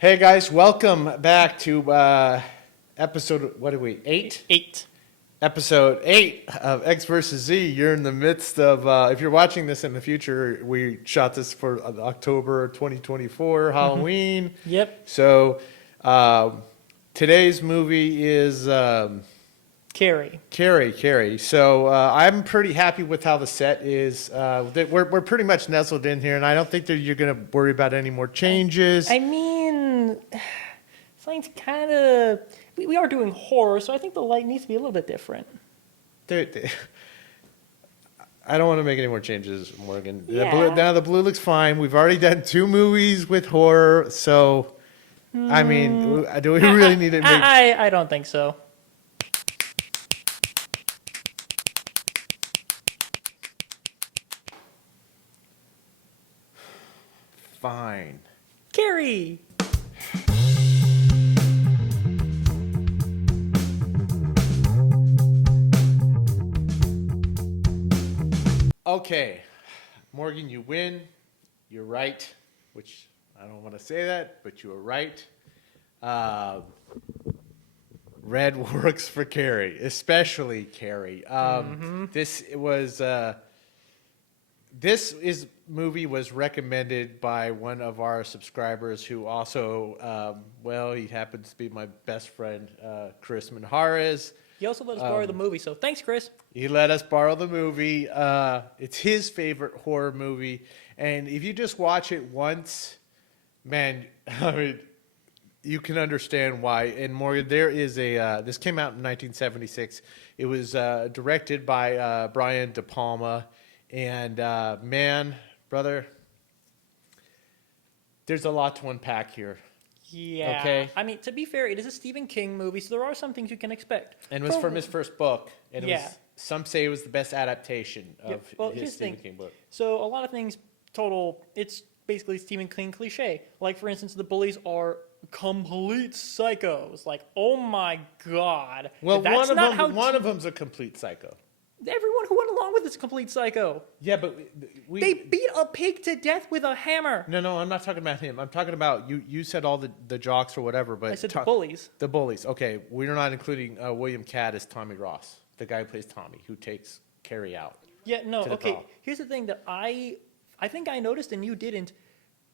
Hey guys, welcome back to episode, what are we, 8? 8. Episode 8 of X versus Z. You're in the midst of, if you're watching this in the future, we shot this for October 2024, Halloween. Yep. So today's movie is Carrie. So I'm pretty happy with how the set is. We're pretty much nestled in here, and I don't think that you're going to worry about any more changes. I mean, it's kind of... We are doing horror, so I think the light needs to be a little bit different. I don't want to make any more changes, Morgan. Yeah. Now the blue looks fine. We've already done 2 movies with horror, so I mean, do we really need to make? I don't think so. Fine. Carrie. Okay, Morgan, you win. You're right, which I don't want to say that, but you were right. Red works for Carrie, especially Carrie. This movie was recommended by one of our subscribers who also, he happens to be my best friend, Chris Manjarez. He also let us borrow the movie, so thanks, Chris. He let us borrow the movie. It's his favorite horror movie. And if you just watch it once, man, I mean, you can understand why. And Morgan, there is this came out in 1976. It was directed by Brian De Palma. And man, brother, there's a lot to unpack here. Yeah. Okay. I mean, to be fair, it is a Stephen King movie, so there are some things you can expect. And it was from his first book. And Yeah. some say it was the best adaptation of his Stephen King book. So a lot of things it's basically Stephen King cliche. Like, for instance, the bullies are complete psychos. Like, oh my God. Well, That's one of them's a complete psycho. Everyone who went along with this complete psycho. Yeah, but They beat a pig to death with a hammer. No, I'm not talking about him. I'm talking about you said all the jocks or whatever, but I said the bullies. The bullies. Okay, we're not including William Katt as Tommy Ross, the guy who plays Tommy, who takes Carrie out. Yeah, no, okay. Prom. Here's the thing that I think I noticed and you didn't.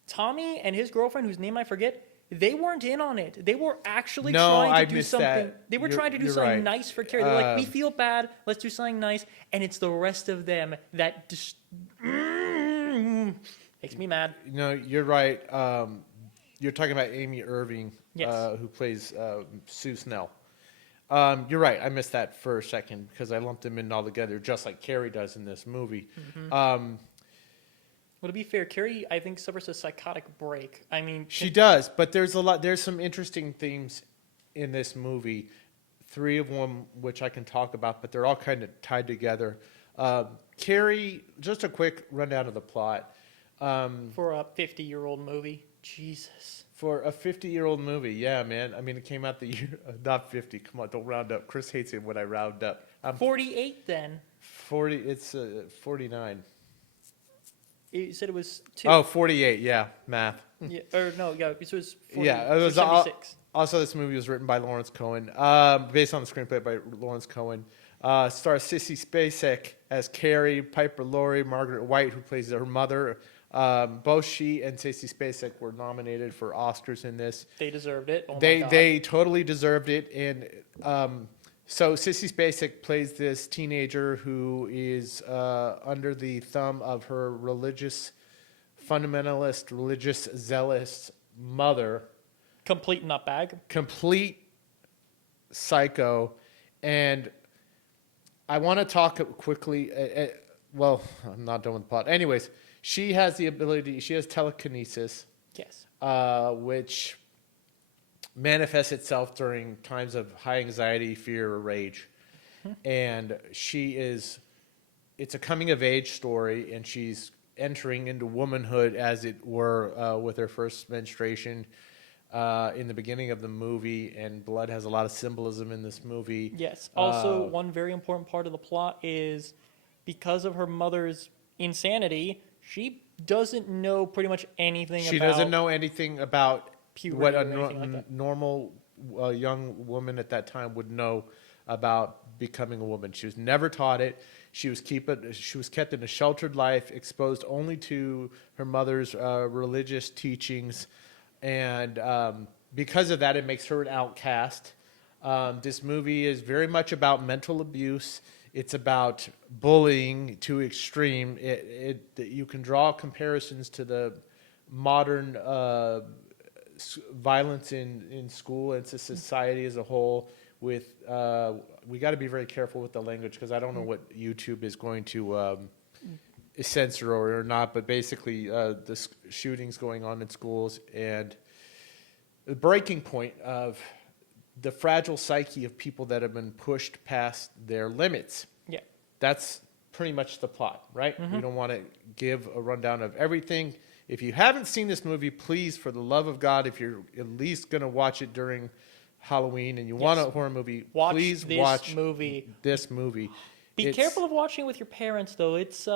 Tommy and his girlfriend, whose name I forget, they weren't in on it. They were actually trying to do something. That. They were trying to do something nice for Carrie. They're like, we feel bad. Let's do something nice. And it's the rest of them that just makes me mad. No, you're right. You're talking about Amy Erving, Yes. who plays Sue Snell. You're right. I missed that for a second because I lumped them in all together, just like Carrie does in this movie. Mm-hmm. Well, to be fair, Carrie, I think, suffers a psychotic break. I mean... She does, but there's some interesting themes in this movie. 3 of them, which I can talk about, but they're all kind of tied together. Carrie, just a quick rundown of the plot. For a 50-year-old movie. Jesus. For a 50-year-old movie, yeah, man. I mean, it came out the year... not 50, come on, don't round up. Chris hates it when I round up. 48, then. 40, it's 49. You said it was 2. Oh, 48, yeah, math. Yeah, or no, yeah, it was 40, Yeah, it was 76. Also, this movie was written by Lawrence Cohen, based on the screenplay by Lawrence Cohen. Stars Sissy Spacek as Carrie, Piper Laurie, Margaret White, who plays her mother. Both she and Sissy Spacek were nominated for Oscars in this. They deserved it. Oh my God. They totally deserved it. And so Sissy Spacek plays this teenager who is under the thumb of her fundamentalist, religious zealous mother. Complete nutbag. Complete psycho. And I want to talk quickly. Well, I'm not done with the plot. Anyways, she has telekinesis. Yes. Which manifests itself during times of high anxiety, fear, or rage. And it's a coming of age story, and she's entering into womanhood, as it were, with her first menstruation in the beginning of the movie, and blood has a lot of symbolism in this movie. Yes. Also, one very important part of the plot is because of her mother's insanity, she doesn't know pretty much anything She doesn't know anything about puberty what or a anything like that. normal young woman at that time would know about becoming a woman. She was never taught it. She was kept in a sheltered life, exposed only to her mother's religious teachings, and because of that, it makes her an outcast. This movie is very much about mental abuse. It's about bullying to extreme. You can draw comparisons to the modern violence in school and to society as a whole. With we got to be very careful with the language because I don't know what YouTube is going to censor or not. But basically, the shootings going on in schools and the breaking point of the fragile psyche of people that have been pushed past their limits. Yeah. That's pretty much the plot, right? We don't want to give a rundown of everything. If you haven't seen this movie, please, for the love of God, if you're at least going to watch it during Halloween and you want a horror movie, please watch this movie. Be careful of watching it with your parents, though. It's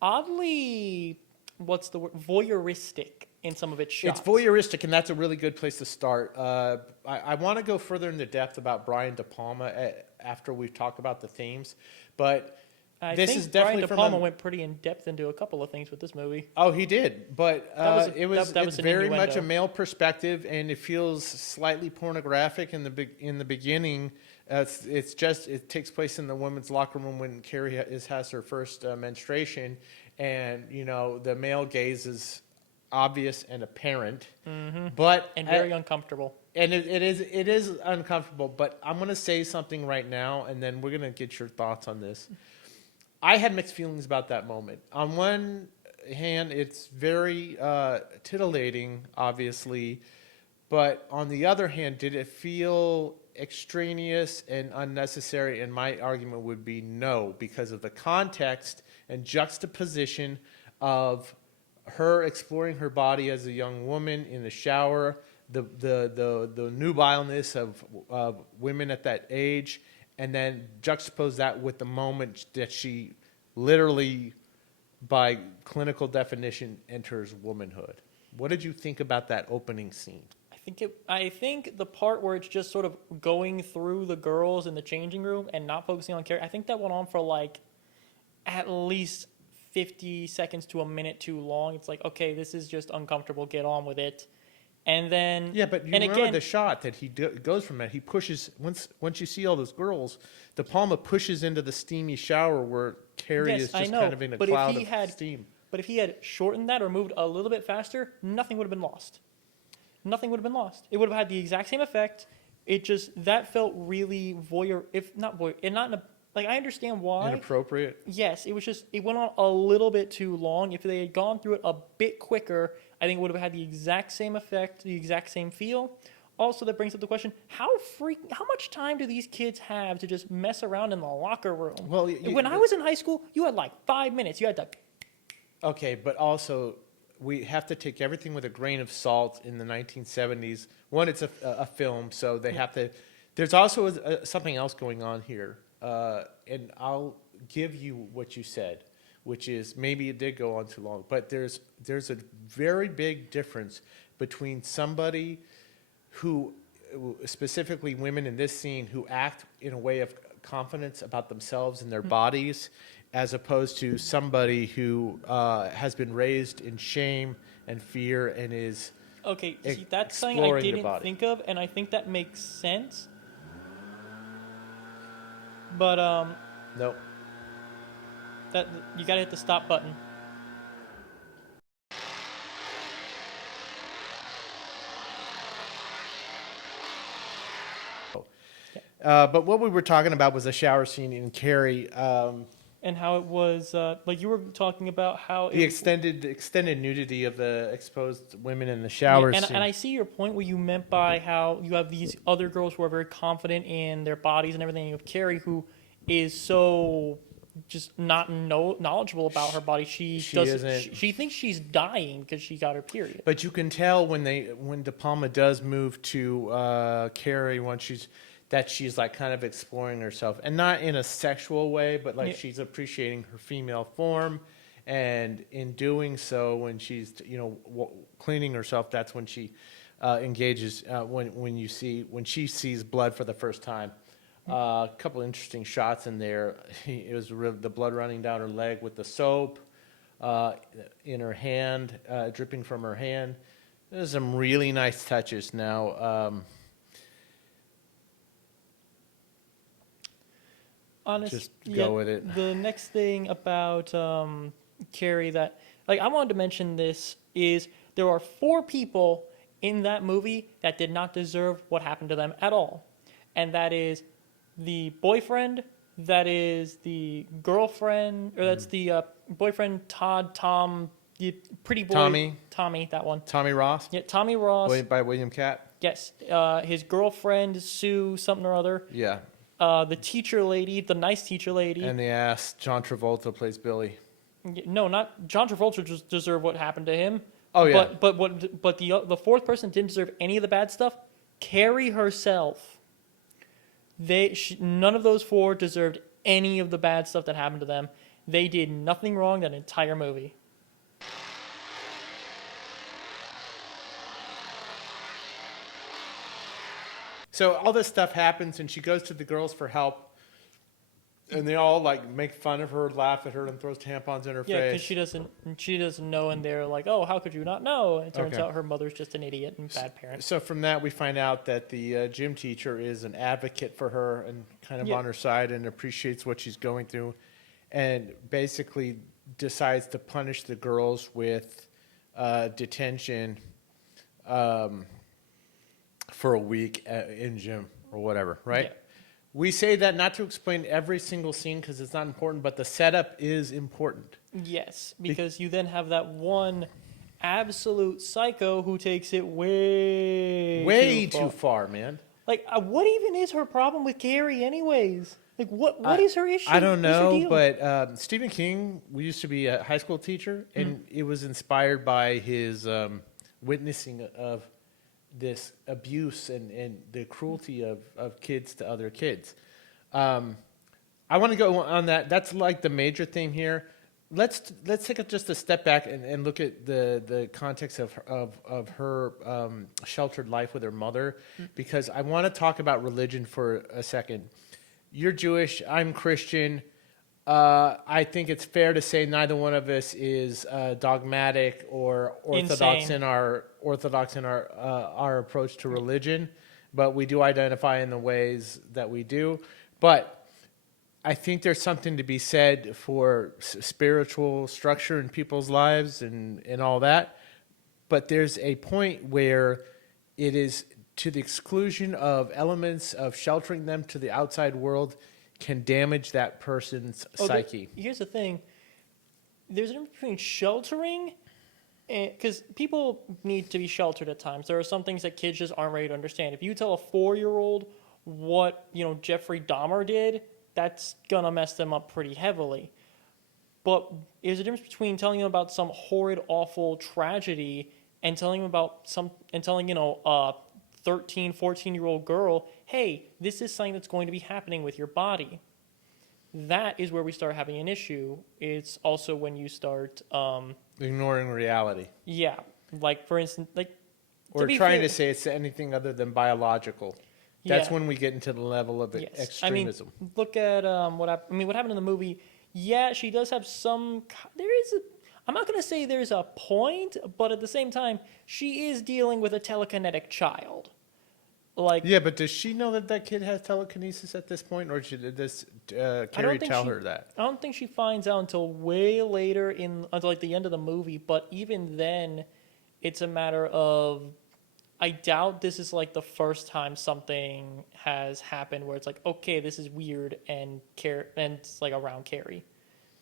oddly, what's the word, voyeuristic in some of its shots. It's voyeuristic, and that's a really good place to start. I want to go further into depth about Brian De Palma after we've talked about the themes, but I this think is definitely Brian De Palma went pretty in depth into a couple of things with this movie. Oh, he did, but it's very innuendo. much a male perspective, and it feels slightly pornographic in the beginning. It takes place in the women's locker room when Carrie has her first menstruation, and the male gaze is obvious and apparent, but very uncomfortable. And it is uncomfortable. But I'm going to say something right now, and then we're going to get your thoughts on this. I had mixed feelings about that moment. On one hand, it's very titillating, obviously, but on the other hand, did it feel extraneous and unnecessary? And my argument would be no, because of the context and juxtaposition of her exploring her body as a young woman in the shower, the nubileness of women at that age, and then juxtapose that with the moment that she literally, by clinical definition, enters womanhood. What did you think about that opening scene? I think the part where it's just sort of going through the girls in the changing room and not focusing on Carrie, I think that went on for like at least 50 seconds to a minute too long. It's like, okay, this is just uncomfortable. Get on with it. And then but you remember the shot that he goes from that. He pushes once you see all those girls, De Palma pushes into the steamy shower where Carrie is just kind of in a cloud of steam. But if he had shortened that or moved a little bit faster, nothing would have been lost. Nothing would have been lost. It would have had the exact same effect. It just that felt really voyeur, if not voyeur, and not in a, like I understand why. Inappropriate. Yes, it went on a little bit too long. If they had gone through it a bit quicker, I think it would have had the exact same effect, the exact same feel. Also, that brings up the question: how much time do these kids have to just mess around in the locker room? Well, when I was in high school, you had like 5 minutes. You had to. Okay, but also we have to take everything with a grain of salt in the 1970s. One, it's a film, so they have to. There's also something else going on here, and I'll give you what you said, which is maybe it did go on too long, but there's a very big difference between somebody who, specifically women in this scene, who act in a way of confidence about themselves and their bodies, as opposed to somebody who has been raised in shame and fear and is okay. See, that's something I didn't think of, and I think that makes sense. But no. That you gotta hit the stop button. But what we were talking about was a shower scene in Carrie. And how it was, like you were talking about how the extended nudity of the exposed women in the shower scene. And I see your point where you meant by how you have these other girls who are very confident in their bodies and everything. You have Carrie, who is so just not knowledgeable about her body. She thinks she's dying because she got her period. But you can tell when De Palma does move to Carrie that she's like kind of exploring herself, and not in a sexual way, but like she's appreciating her female form, and in doing so, when she's cleaning herself, that's when she engages when she sees blood for the first time. A couple interesting shots in there. It was the blood running down her leg with the soap in her hand, dripping from her hand. There's some really nice touches. Now, just go with it. The next thing about Carrie that, like, I wanted to mention this is there are 4 people in that movie that did not deserve what happened to them at all. And that is the boyfriend, that is the girlfriend, or that's the boyfriend, Tom, the pretty boy. Tommy, that one. Tommy Ross? Yeah, Tommy Ross. By William Katt? Yes. His girlfriend, Sue, something or other. Yeah. The teacher lady, the nice teacher lady. And they asked John Travolta plays Billy. No, not John Travolta just deserved what happened to him. Oh yeah. But the 4th person didn't deserve any of the bad stuff. Carrie herself. None of those 4 deserved any of the bad stuff that happened to them. They did nothing wrong that entire movie. So all this stuff happens, and she goes to the girls for help, and they all like make fun of her, laugh at her, and throws tampons in her Yeah, face. because she doesn't know, and they're like, "Oh, how could you not know?" And it turns Okay. out her mother's just an idiot and bad parent. So from that, we find out that the gym teacher is an advocate for her and kind of on her side and appreciates what she's going through, and basically decides to punish the girls with detention for a week in gym or whatever, right? Yeah. We say that not to explain every single scene because it's not important, but the setup is important. Yes, because you then have that one absolute psycho who takes it way Too far, man. Like, what even is her problem with Carrie, anyways? Like, what is her issue? I don't What's her know, deal? but Stephen King, we used to be a high school teacher, and it was inspired by his witnessing of this abuse and the cruelty of kids to other kids. I want to go on that. That's like the major thing here. Let's take just a step back and look at the context of her sheltered life with her mother, because I want to talk about religion for a second. You're Jewish. I'm Christian. I think it's fair to say neither one of us is dogmatic or orthodox Insane. in our approach to religion, but we do identify in the ways that we do. But I think there's something to be said for spiritual structure in people's lives and all that. But there's a point where it is to the exclusion of elements of sheltering them to the outside world can damage that person's psyche. Here's the thing. There's a difference between sheltering, because people need to be sheltered at times. There are some things that kids just aren't ready to understand. If you tell a 4-year-old what Jeffrey Dahmer did, that's gonna mess them up pretty heavily. But there's a difference between telling them about some horrid, awful tragedy and telling them about a 13, 14-year-old girl, hey, this is something that's going to be happening with your body. That is where we start having an issue. It's also when you start Ignoring reality. Yeah, like for instance, Or trying to say it's anything other than biological. That's Yeah. when we get into the level of extremism. I mean, look at what happened in the movie. Yeah, she does have some. I'm not going to say there's a point, but at the same time, she is dealing with a telekinetic child. Yeah, but does she know that kid has telekinesis at this point, or did this Carrie tell her that? I don't think she finds out until way later until like the end of the movie. But even then, it's a matter of. I doubt this is like the first time something has happened where it's like, okay, this is weird and it's like around Carrie.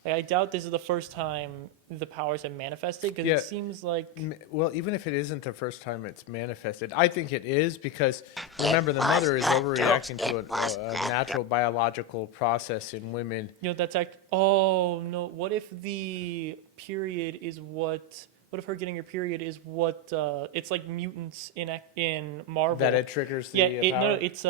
Like, I doubt this is the first time the powers have manifested, because it seems like... Well, even if it isn't the first time it's manifested, I think it is, because remember, the mother is overreacting to a natural biological process in women. That's oh, no. What if the period is what... What if her getting her period is what... it's like mutants in Marvel. That it triggers the power? No, it's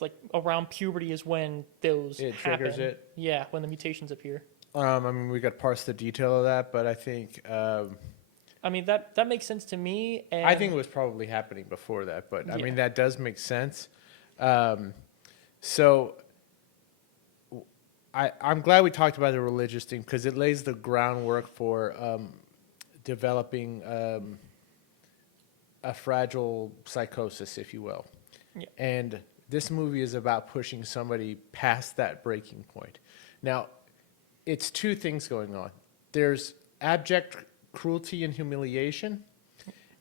like around puberty is when those happen. Triggers it? Yeah, when the mutations appear. I mean, we got to parse the detail of that, but I think I mean, that makes sense to me. And I think it was probably happening before that, but I Yeah. mean, that does make sense. So I'm glad we talked about the religious thing because it lays the groundwork for developing a fragile psychosis, if you will. Yeah. And this movie is about pushing somebody past that breaking point. Now, it's two things going on. There's abject cruelty and humiliation,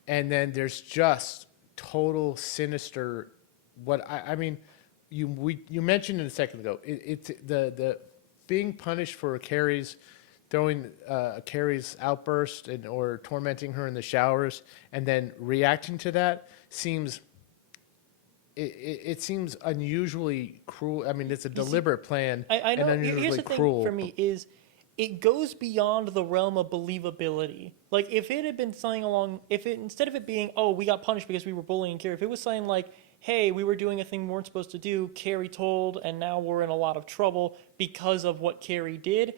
and then there's just total sinister. I mean, you mentioned it a second ago. It's the being punished for Carrie's throwing Carrie's outburst or tormenting her in the showers, and then reacting to that seems. It seems unusually cruel. I mean, it's a deliberate plan I know. and Here's unusually the thing cruel. for me is it goes beyond the realm of believability. Like if it had been something along, instead of it being, oh, we got punished because we were bullying Carrie, if it was saying like, hey, we were doing a thing we weren't supposed to do, Carrie told, and now we're in a lot of trouble because of what Carrie did,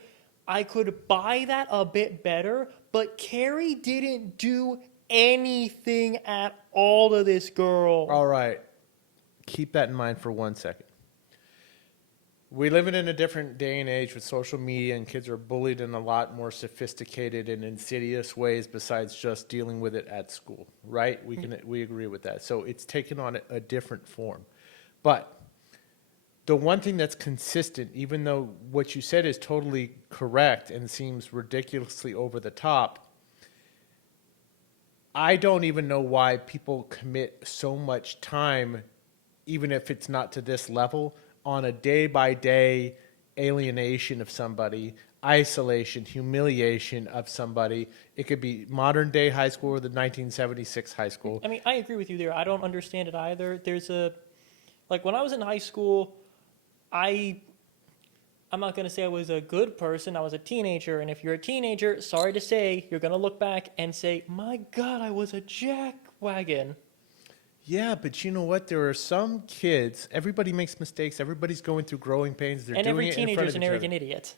I could buy that a bit better. But Carrie didn't do anything at all to this girl. All right. Keep that in mind for 1 second. We live in a different day and age with social media, and kids are bullied in a lot more sophisticated and insidious ways besides just dealing with it at school, right? We agree with that. So it's taken on a different form. But the one thing that's consistent, even though what you said is totally correct and seems ridiculously over the top, I don't even know why people commit so much time, even if it's not to this level, on a day-by-day alienation of somebody, isolation, humiliation of somebody. It could be modern-day high school or the 1976 high school. I mean, I agree with you there. I don't understand it either. Like when I was in high school, I'm not going to say I was a good person. I was a teenager. And if you're a teenager, sorry to say, you're going to look back and say, my God, I was a jackwagon. Yeah, but you know what? There are some kids, everybody makes mistakes. Everybody's going through growing pains. They're And doing every it in front teenager's of an each arrogant other. idiot.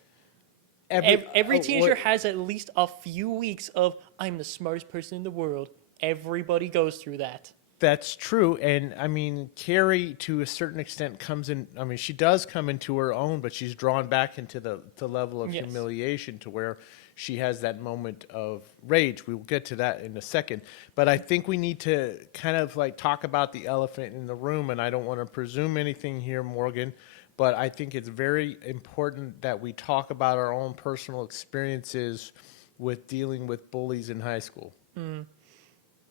Every Every teenager what- has at least a few weeks of, I'm the smartest person in the world. Everybody goes through that. That's true. And I mean, Carrie, to a certain extent, comes in. I mean, she does come into her own, but she's drawn back into the level of Yes. humiliation to where she has that moment of rage. We will get to that in a second. But I think we need to kind of like talk about the elephant in the room. And I don't want to presume anything here, Morgan, but I think it's very important that we talk about our own personal experiences with dealing with bullies in high school.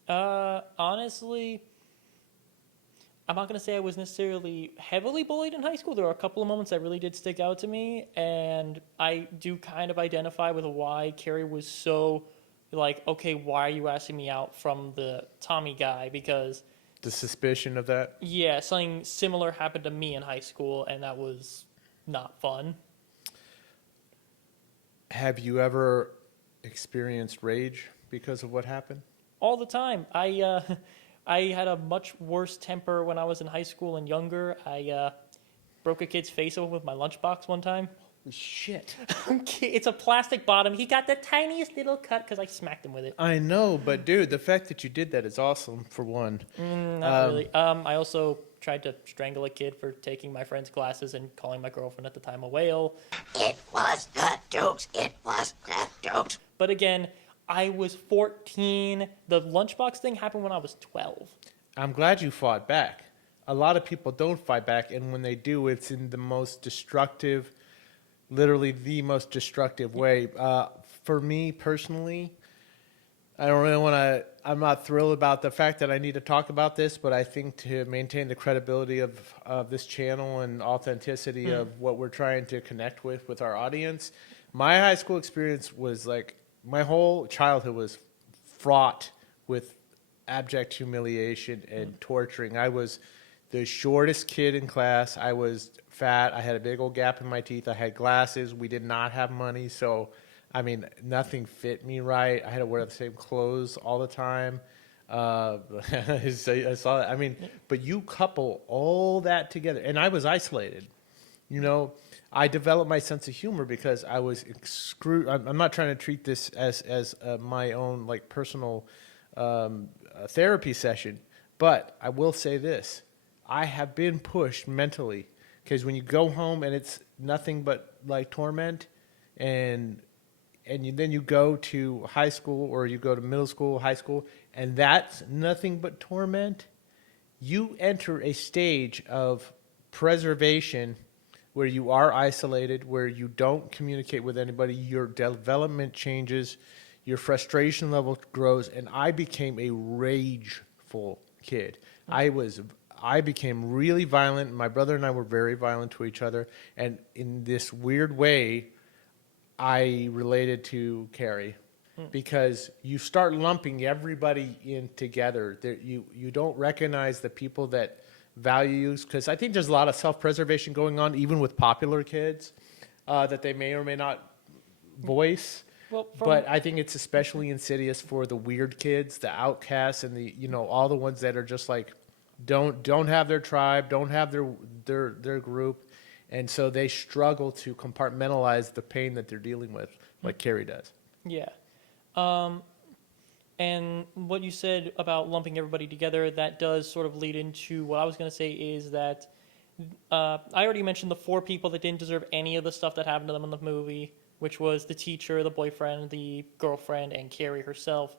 Honestly, I'm not going to say I was necessarily heavily bullied in high school. There were a couple of moments that really did stick out to me, and I do kind of identify with why Carrie was so, like, okay, why are you asking me out from the Tommy guy? Because, The suspicion of that. yeah, something similar happened to me in high school, and that was not fun. Have you ever experienced rage because of what happened? All the time. I had a much worse temper when I was in high school and younger. I broke a kid's face open with my lunchbox one time. Shit. It's a plastic bottom. He got the tiniest little cut because I smacked him with it. I know, but dude, the fact that you did that is awesome, for one. Not really. I also tried to strangle a kid for taking my friend's glasses and calling my girlfriend at the time a whale. It was not jokes. It was not jokes. But again, I was 14. The lunchbox thing happened when I was 12. I'm glad you fought back. A lot of people don't fight back, and when they do, it's in the most destructive, literally the most destructive way. For me personally, I don't really want to, I'm not thrilled about the fact that I need to talk about this, but I think to maintain the credibility of this channel and authenticity of what we're trying to connect with our audience, my high school experience was like, my whole childhood was fraught with abject humiliation and torturing. I was the shortest kid in class. I was fat. I had a big old gap in my teeth. I had glasses. We did not have money. So, I mean, nothing fit me right. I had to wear the same clothes all the time. I saw that. I mean, but you couple all that together. And I was isolated. You know, I developed my sense of humor because I was I'm not trying to treat this as my own like personal therapy session, but I will say this: I have been pushed mentally because when you go home and it's nothing but like torment, and then you go to high school or you go to middle school, high school, and that's nothing but torment. You enter a stage of preservation where you are isolated, where you don't communicate with anybody, your development changes, your frustration level grows, and I became a rageful kid. I became really violent. My brother and I were very violent to each other, and in this weird way, I related to Carrie. Because you start lumping everybody in together. You don't recognize the people that value you. Because I think there's a lot of self-preservation going on, even with popular kids, that they may or may not voice. Well, But I think it's especially insidious for the weird kids, the outcasts, and all the ones that are just like don't have their tribe, don't have their group, and so they struggle to compartmentalize the pain that they're dealing with, like Carrie does. Yeah. And what you said about lumping everybody together, that does sort of lead into what I was going to say is that I already mentioned the 4 people that didn't deserve any of the stuff that happened to them in the movie, which was the teacher, the boyfriend, the girlfriend, and Carrie herself.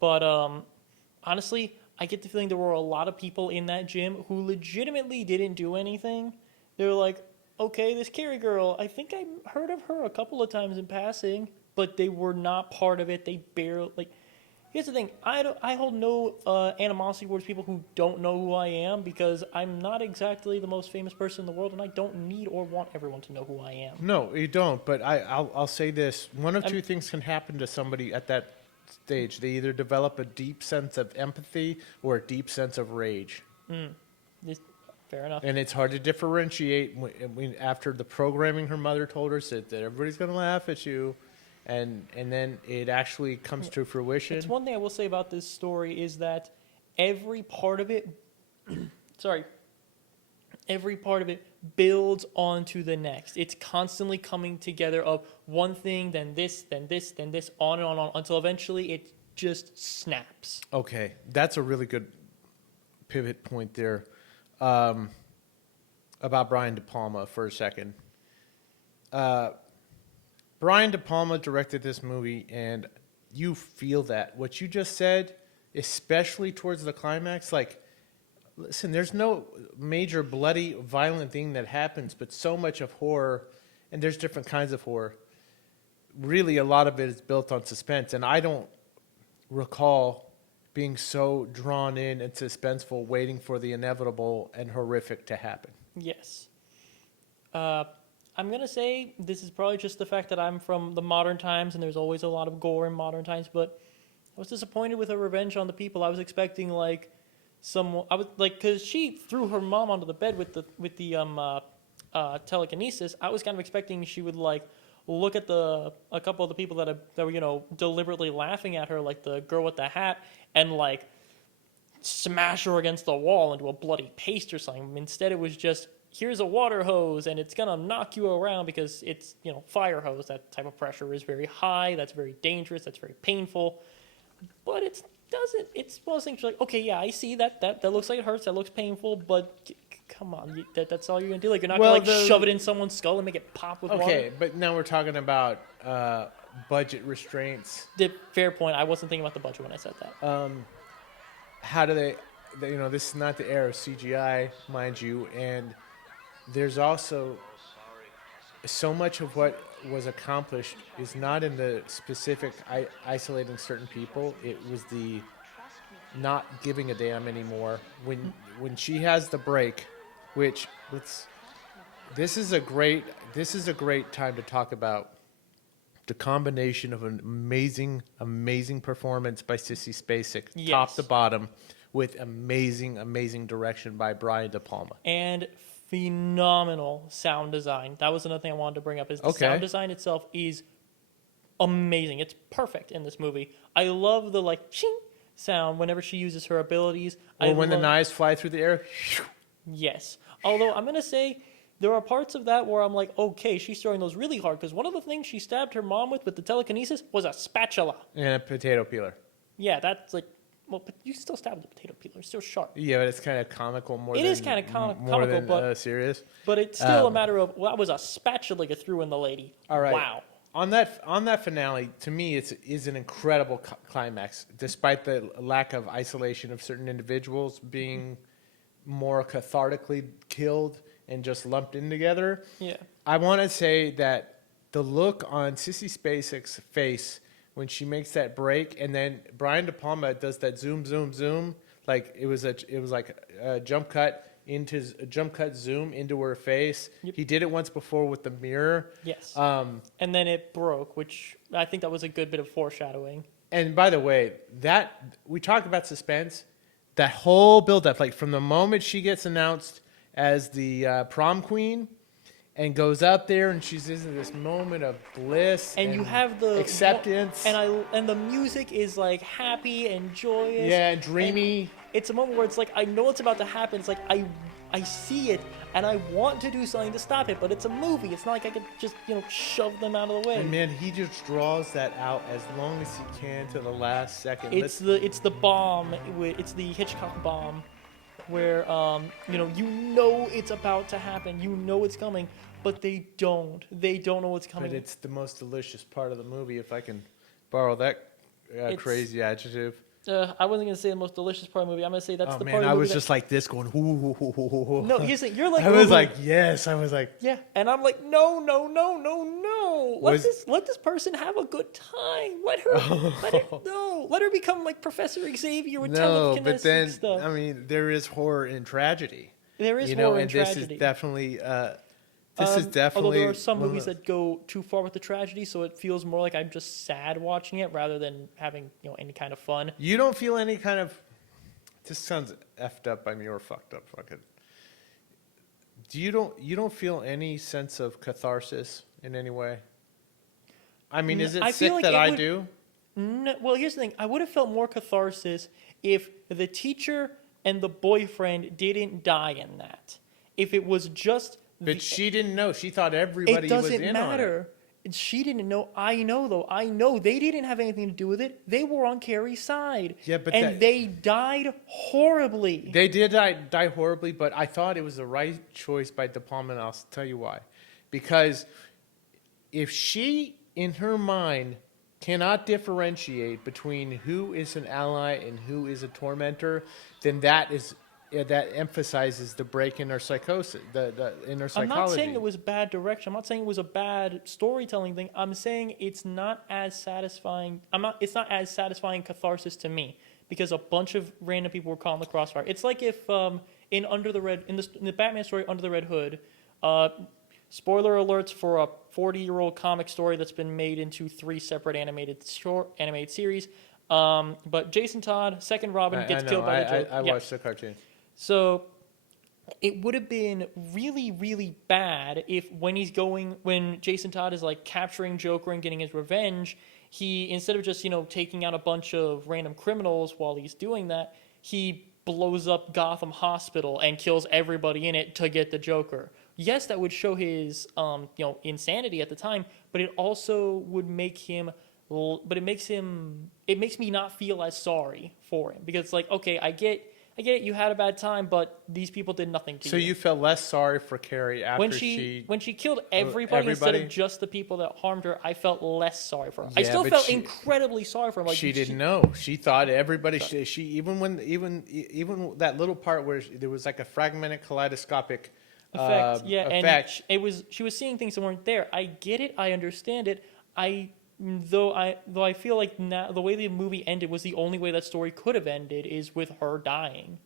But honestly, I get the feeling there were a lot of people in that gym who legitimately didn't do anything. They were like, okay, this Carrie girl, I think I heard of her a couple of times in passing, but they were not part of it. They barely, like, here's the thing. I hold no animosity towards people who don't know who I am because I'm not exactly the most famous person in the world, and I don't need or want everyone to know who I am. No, you don't. But I'll say this: one of two things can happen to somebody at that stage. They either develop a deep sense of empathy or a deep sense of rage. Fair enough. And it's hard to differentiate after the programming her mother told her said that everybody's going to laugh at you. And then it actually comes to fruition. It's one thing I will say about this story is that every part of it, every part of it builds onto the next. It's constantly coming together of one thing, then this, then this, then this, on and on, until eventually it just snaps. Okay, that's a really good pivot point there. About Brian De Palma for a second. Brian De Palma directed this movie, and you feel that. What you just said, especially towards the climax, like, listen, there's no major bloody, violent thing that happens, but so much of horror, and there's different kinds of horror. Really, a lot of it is built on suspense, and I don't recall being so drawn in and suspenseful, waiting for the inevitable and horrific to happen. Yes. I'm going to say this is probably just the fact that I'm from the modern times and there's always a lot of gore in modern times, but I was disappointed with her revenge on the people. I was expecting like someone, I was like, because she threw her mom onto the bed with the telekinesis. I was kind of expecting she would like look at a couple of the people that were deliberately laughing at her, like the girl with the hat, and like smash her against the wall into a bloody paste or something. Instead, it was just, here's a water hose and it's gonna knock you around because it's fire hose. That type of pressure is very high. That's very dangerous. That's very painful. But it doesn't. It's one of those things like, okay, yeah, I see that looks like it hurts. That looks painful. But come on, that's all you're gonna do. Like you're not gonna shove it in someone's skull and make it pop with water. Okay, but now we're talking about budget restraints. Fair point. I wasn't thinking about the budget when I said that. How do they this is not the era of CGI, mind you, and there's also so much of what was accomplished is not in the specific isolating certain people. It was the not giving a damn anymore. When she has the break, which this is a great time to talk about the combination of an amazing performance by Sissy Spacek, yes, top to bottom, with amazing direction by Brian De Palma. And phenomenal sound design. That was another thing I wanted to bring up. Is the sound design itself is amazing. It's perfect in this movie. I love the like ching sound whenever she uses her abilities. Or when the knives fly through the air. Yes. Although I'm gonna say there are parts of that where I'm like, okay, she's throwing those really hard, because one of the things she stabbed her mom with the telekinesis was a spatula. And a potato peeler. Yeah, that's like, well, but you still stab with a potato peeler. It's still sharp. Yeah, but it's kind of comical more It than... is kind of more comical, than, but serious. But it's still a matter of, well, that was a spatula you threw in the lady. All right. Wow. On that finale, to me, is an incredible climax, despite the lack of isolation of certain individuals being more cathartically killed and just lumped in together. Yeah. I want to say that the look on Sissy Spacek's face when she makes that break, and then Brian De Palma does that zoom, zoom, zoom, like it was like a jump cut zoom into her face. Yep. He did it once before with the mirror. Yes. And then it broke, which I think that was a good bit of foreshadowing. And by the way, that we talk about suspense, that whole build-up, like from the moment she gets announced as the prom queen, and goes up there, and she's in this moment of bliss And you have the acceptance, and the music is like happy and joyous. yeah, and dreamy. And it's a moment where it's like, I know it's about to happen. It's like I see it and I want to do something to stop it, but it's a movie. It's not like I could just shove them out of the way. And man, he just draws that out as long as he can to the last second. It's the bomb. It's the Hitchcock bomb, where it's about to happen. You know it's coming, but they don't. They don't know what's coming. But it's the most delicious part of the movie, if I can borrow that crazy adjective. I wasn't gonna say the most delicious part of the movie. I'm gonna say that's the man, part of the I movie was just like this, going. Ooh. No, here's the thing. You're like. I was ooh. like, yes. I was like, Yeah, and I'm like, no. Let this person have a good time. Let her become like Professor Xavier with telekinesis but then stuff. I mean, there is horror in tragedy. There is horror in tragedy. This is definitely. Although there are some movies that go too far with the tragedy, so it feels more like I'm just sad watching it rather than having any kind of fun. You don't feel any kind of. This sounds effed up by me or fucked up. Fucking. You don't feel any sense of catharsis in any way? I mean, is it I sick feel like that it I would- do? No, well, here's the thing. I would have felt more catharsis if the teacher and the boyfriend didn't die in that. If it was just. But she didn't know. She thought everybody was in It doesn't on it. matter. She didn't know. I know, though. I know they didn't have anything to do with it. They were on Carrie's side. Yeah, but they died horribly. They did die horribly, but I thought it was the right choice by De Palma, and I'll tell you why. Because if she, in her mind, cannot differentiate between who is an ally and who is a tormentor, then that emphasizes the break in her psychosis, the inner psychology. I'm not saying it was bad direction. I'm not saying it was a bad storytelling thing. I'm saying it's not as satisfying. It's not as satisfying catharsis to me because a bunch of random people were caught in the crossfire. It's like if in the Batman story Under the Red Hood, spoiler alerts for a 40-year-old comic story that's been made into 3 separate animated series. But Jason Todd, second Robin, gets killed by the Joker. I watched the cartoon. So it would have been really, really bad if when Jason Todd is like capturing Joker and getting his revenge, he, instead of just, taking out a bunch of random criminals while he's doing that, he blows up Gotham Hospital and kills everybody in it to get the Joker. Yes, that would show his, insanity at the time, but it also would make him, it makes me not feel as sorry for him because it's like, okay, I get it, you had a bad time, but these people did nothing to you. So you felt less sorry for Carrie after when she killed everybody instead of just the people that harmed her, I felt less sorry for her. I still felt incredibly sorry for her. Like, she didn't know. She thought everybody. She even that little part where there was like a fragmented kaleidoscopic effect. effect. And she was seeing things that weren't there. I get it. I understand it. Though I feel like now the way the movie ended was the only way that story could have ended is with her dying.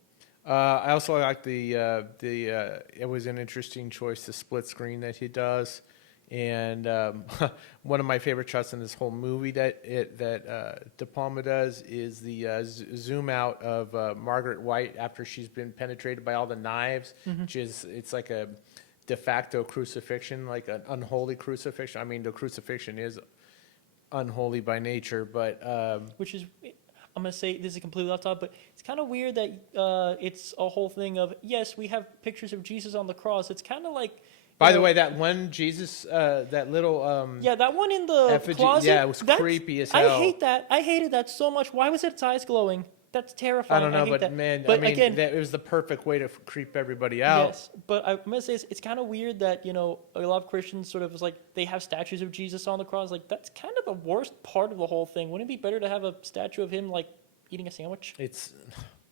I also like it was an interesting choice, the split screen that he does, and one of my favorite shots in this whole movie that De Palma does is the zoom out of Margaret White after she's been penetrated by all the knives, which is it's like a de facto crucifixion, like an unholy crucifixion. I mean, the crucifixion is unholy by nature, but which is, I'm gonna say this is completely off topic, but it's kind of weird that it's a whole thing of, yes, we have pictures of Jesus on the cross. It's kind of like By the way, that one Jesus, that little Yeah, that one in the effigy, closet. yeah, it was creepy as hell. I hate that. I hated that so much. Why was its eyes glowing? That's terrifying. I don't know, hate but that. man, but I mean, again, it was the perfect way to creep everybody out. yes, but I'm gonna say it's kind of weird that a lot of Christians sort of was like they have statues of Jesus on the cross. Like that's kind of the worst part of the whole thing. Wouldn't it be better to have a statue of him like eating a sandwich?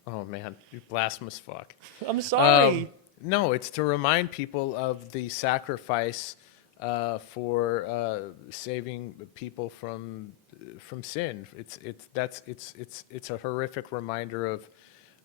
Oh man, you blasphemous fuck. I'm sorry. No, it's to remind people of the sacrifice for saving people from sin. It's a horrific reminder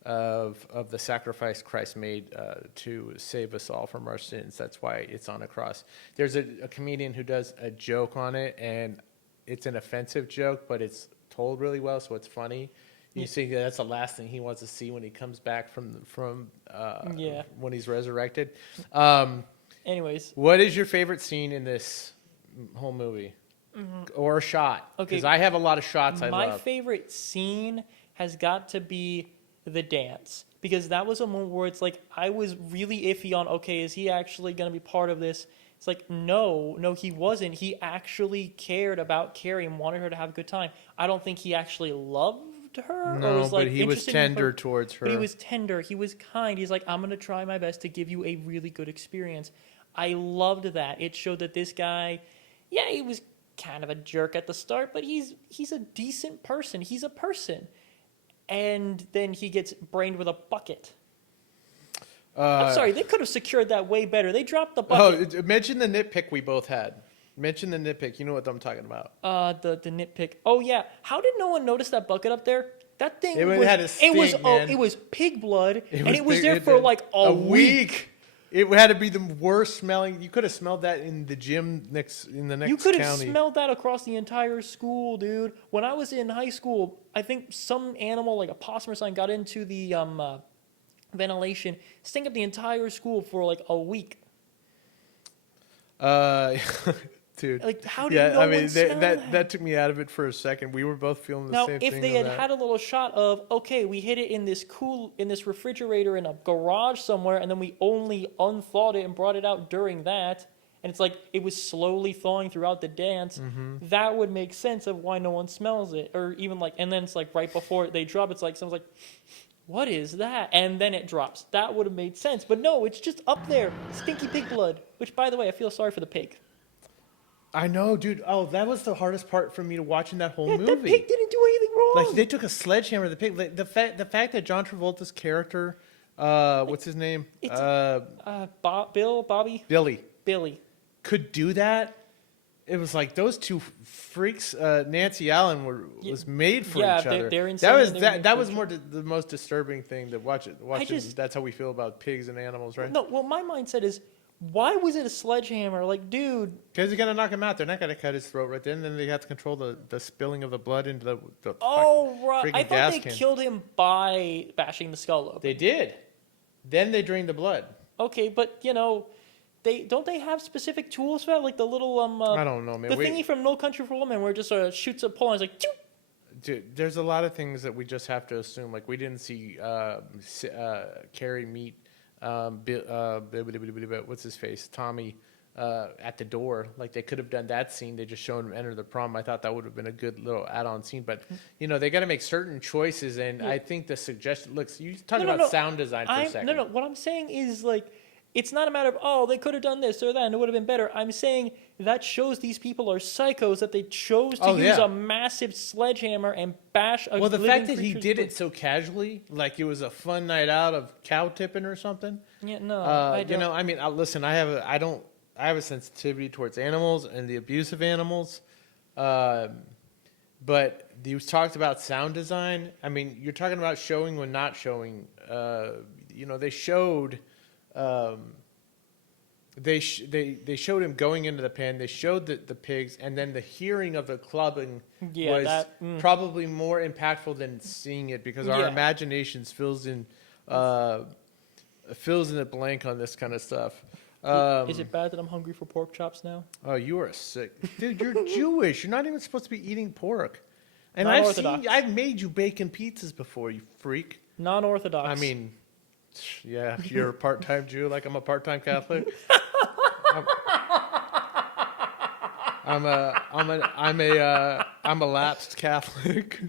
of the sacrifice Christ made to save us all from our sins. That's why it's on a cross. There's a comedian who does a joke on it, and it's an offensive joke, but it's told really well, so it's funny. You see, that's the last thing he wants to see when he comes back from when he's resurrected. Anyways, what is your favorite scene in this whole movie, or shot? Okay, because I have a lot of shots I love. My favorite scene has got to be the dance, because that was a moment where it's like I was really iffy on, okay, is he actually going to be part of this? It's like, no, he wasn't. He actually cared about Carrie and wanted her to have a good time. I don't think he actually loved her. No, or was, like, but he was interested in her, tender towards her. But he was tender. He was kind. He's like, I'm going to try my best to give you a really good experience. I loved that. It showed that this guy, yeah, he was kind of a jerk at the start, but he's a decent person. He's a person. And then he gets brained with a bucket. I'm sorry, they could have secured that way better. They dropped the bucket. Oh, mention the nitpick we both had. Mention the nitpick. You know what I'm talking about. The nitpick. Oh yeah, how did no one notice that bucket up there? That thing had a stink, man. it was pig blood, and it was big- there for like a week. It had to be the worst smelling. You could have smelled that in the gym in the next county. You could have smelled that across the entire school, dude. When I was in high school, I think some animal like a possum or something got into the ventilation, stink up the entire school for like a week. Dude. Like, how did no one smell that took me out of it for a second. We were both feeling the same thing. Now, if they had a little shot of, okay, we hid it in this refrigerator in a garage somewhere, and then we only unthawed it and brought it out during that, and it's like it was slowly thawing throughout the dance, that would make sense of why no one smells it. Or even like, and then it's like right before they drop, it's like someone's like, what is that? And then it drops. That would have made sense. But no, it's just up there. Stinky pig blood. Which, by the way, I feel sorry for the pig. I know, dude. Oh, that was the hardest part for me to watching that whole movie. That pig didn't do anything wrong. Like they took a sledgehammer to the pig. Like, the fact that John Travolta's character, what's his name? Billy could do that. It was like those two freaks. Nancy Allen was made for each other. They're insane. That was more the most disturbing thing to watch it. That's how we feel about pigs and animals, right? No, well, my mindset is, why was it a sledgehammer? Like, dude. Because you got to knock him out. They're not going to cut his throat right then. And then they have to control the spilling of the blood into the right. I thought they can. killed him by bashing the skull open. They did. Then they drained the blood. Okay, but, don't they have specific tools for that? Like the little, I don't know, man. The thingy from No Country for Women where it just shoots a pole and it's like, choo! Dude, there's a lot of things that we just have to assume. Like, we didn't see Carrie meet what's his face, Tommy, at the door. Like, they could have done that scene. They just showed him enter the prom. I thought that would have been a good little add-on scene. But they got to make certain choices, and I think the suggestion. Look, you talk about sound design for a second. No. What I'm saying is, like, it's not a matter of, they could have done this or that and it would have been better. I'm saying that shows these people are psychos, that they chose to use a massive sledgehammer and bash a Well, the fact that he creature's did blood. it so casually, like it was a fun night out of cow tipping or something. Yeah, no, I don't. I mean, listen, I have a sensitivity towards animals and the abuse of animals. But you talked about sound design. I mean, you're talking about showing when not showing. They showed. They showed him going into the pen. They showed the pigs, and then the hearing of the clubbing was probably more impactful than seeing it, because our imaginations fills in a blank on this kind of stuff. Is it bad that I'm hungry for pork chops now? Oh, you are sick, dude. You're Jewish. You're not even supposed to be eating pork. And Non-Orthodox. I've made you bacon pizzas before, you freak. Non-Orthodox. I mean, yeah, you're a part-time Jew like I'm a part-time Catholic. I'm a lapsed Catholic.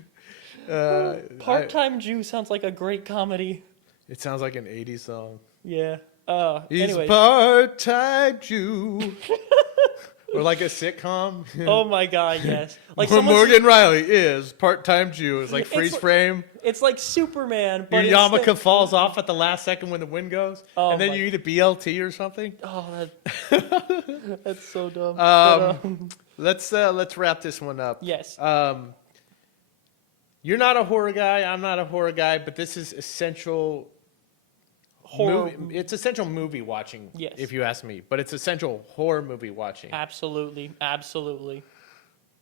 Part-time Jew sounds like a great comedy. It sounds like an '80s song. Yeah. He's Anyway. a part-time Jew. Or like a sitcom. Oh my God, yes. Like Well, someone's- Morgan Riley is part-time Jew. It's like freeze frame. It's like Superman, Your but yarmulke falls off at the last second when the wind goes, Oh and then my- you eat a BLT or something. Oh, that's so dumb. Let's wrap this one up. Yes. You're not a horror guy. I'm not a horror guy, but this is essential. Horror. It's essential movie watching, Yes. if you ask me. But it's essential horror movie watching. Absolutely.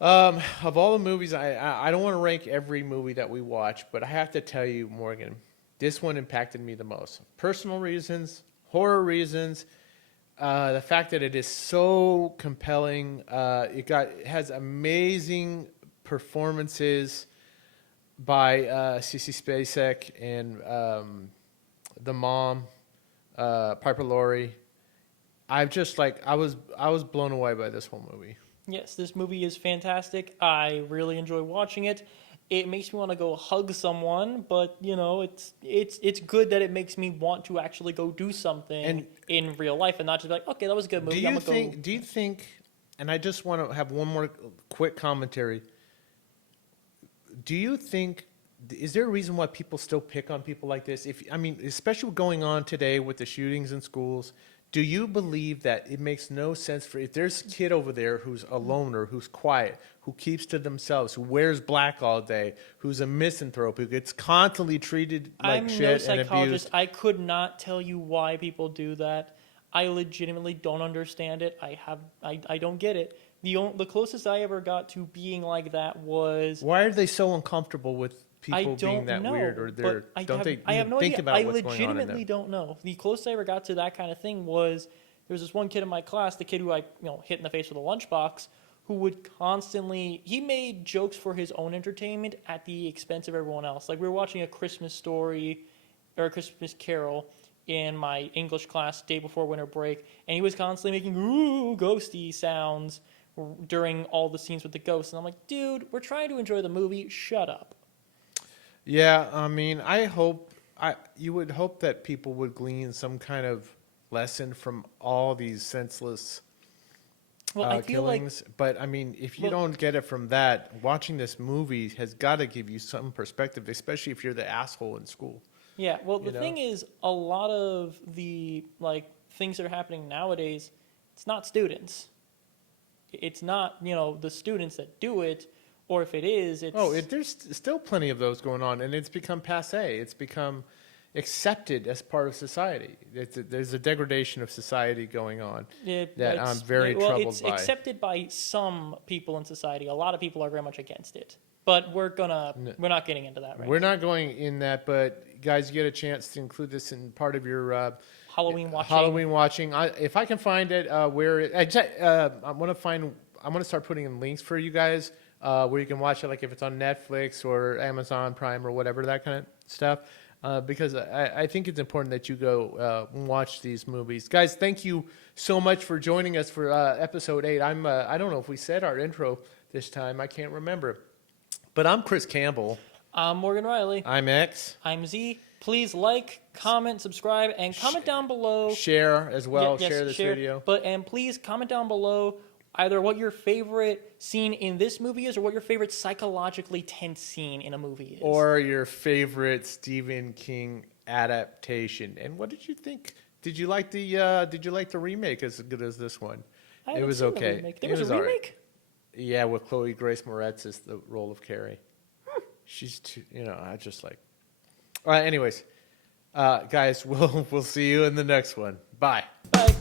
Of all the movies, I don't want to rank every movie that we watch, but I have to tell you, Morgan, this one impacted me the most. Personal reasons, horror reasons, the fact that it is so compelling. It has amazing performances by Sissy Spacek and the mom, Piper Laurie. I was blown away by this whole movie. Yes, this movie is fantastic. I really enjoy watching it. It makes me want to go hug someone, but you know, it's good that it makes me want to actually go do something in real life and not just be like, okay, that was a good movie. Do you think? And I just want to have one more quick commentary. Do you think? Is there a reason why people still pick on people like this? Especially going on today with the shootings in schools. Do you believe that it makes no sense if there's a kid over there who's a loner, who's quiet, who keeps to themselves, who wears black all day, who's a misanthrope, who gets constantly treated like I'm shit no and psychologist. abused? I could not tell you why people do that. I legitimately don't understand it. I don't get it. The closest I ever got to being like that was Why are they so uncomfortable with I people don't being that know, weird, or but I have no think idea. about I what's going on in legitimately them? don't know. The closest I ever got to that kind of thing was there was this one kid in my class, the kid who I hit in the face with a lunchbox, who would constantly he made jokes for his own entertainment at the expense of everyone else. Like we were watching A Christmas Story or A Christmas Carol in my English class day before winter break, and he was constantly making ooh ghosty sounds during all the scenes with the ghosts, and I'm like, dude, we're trying to enjoy the movie. Shut up. Yeah, I mean, you would hope that people would glean some kind of lesson from all these senseless Well, I feel like killings. But I mean, if you Well- don't get it from that, watching this movie has got to give you some perspective, especially if you're the asshole in school. yeah. Well, the know? thing is, a lot of the things that are happening nowadays, it's not students. It's not the students that do it, or if it is, it's There's still plenty of those going on, and it's become passé. It's become accepted as part of society. There's a degradation of society going on that I'm very troubled it's by. accepted by some people in society. A lot of people are very much against it. But we're not getting into that right We're now. not going in that, but guys, you get a chance to include this in part of your Halloween watching. Halloween watching. If I can find it, I want to start putting in links for you guys where you can watch it, like if it's on Netflix or Amazon Prime or whatever, that kind of stuff. Because I think it's important that you go watch these movies, guys. Thank you so much for joining us for episode 8. I don't know if we said our intro this time. I can't remember, but I'm Chris Campbell. I'm Morgan Riley. I'm X. I'm Z. Please like, comment, subscribe, and comment down below. Share as well. Yes, share this video. And please comment down below either what your favorite scene in this movie is, or what your favorite psychologically tense scene in a movie is. Or your favorite Stephen King adaptation. And what did you think? Did you like the remake as good as this one? I It haven't was seen the okay. remake. There It was was a all right. remake? Yeah, with Chloe Grace Moretz as the role of Carrie. She's too, I just like. All right, anyways, guys, we'll see you in the next one. Bye. Bye.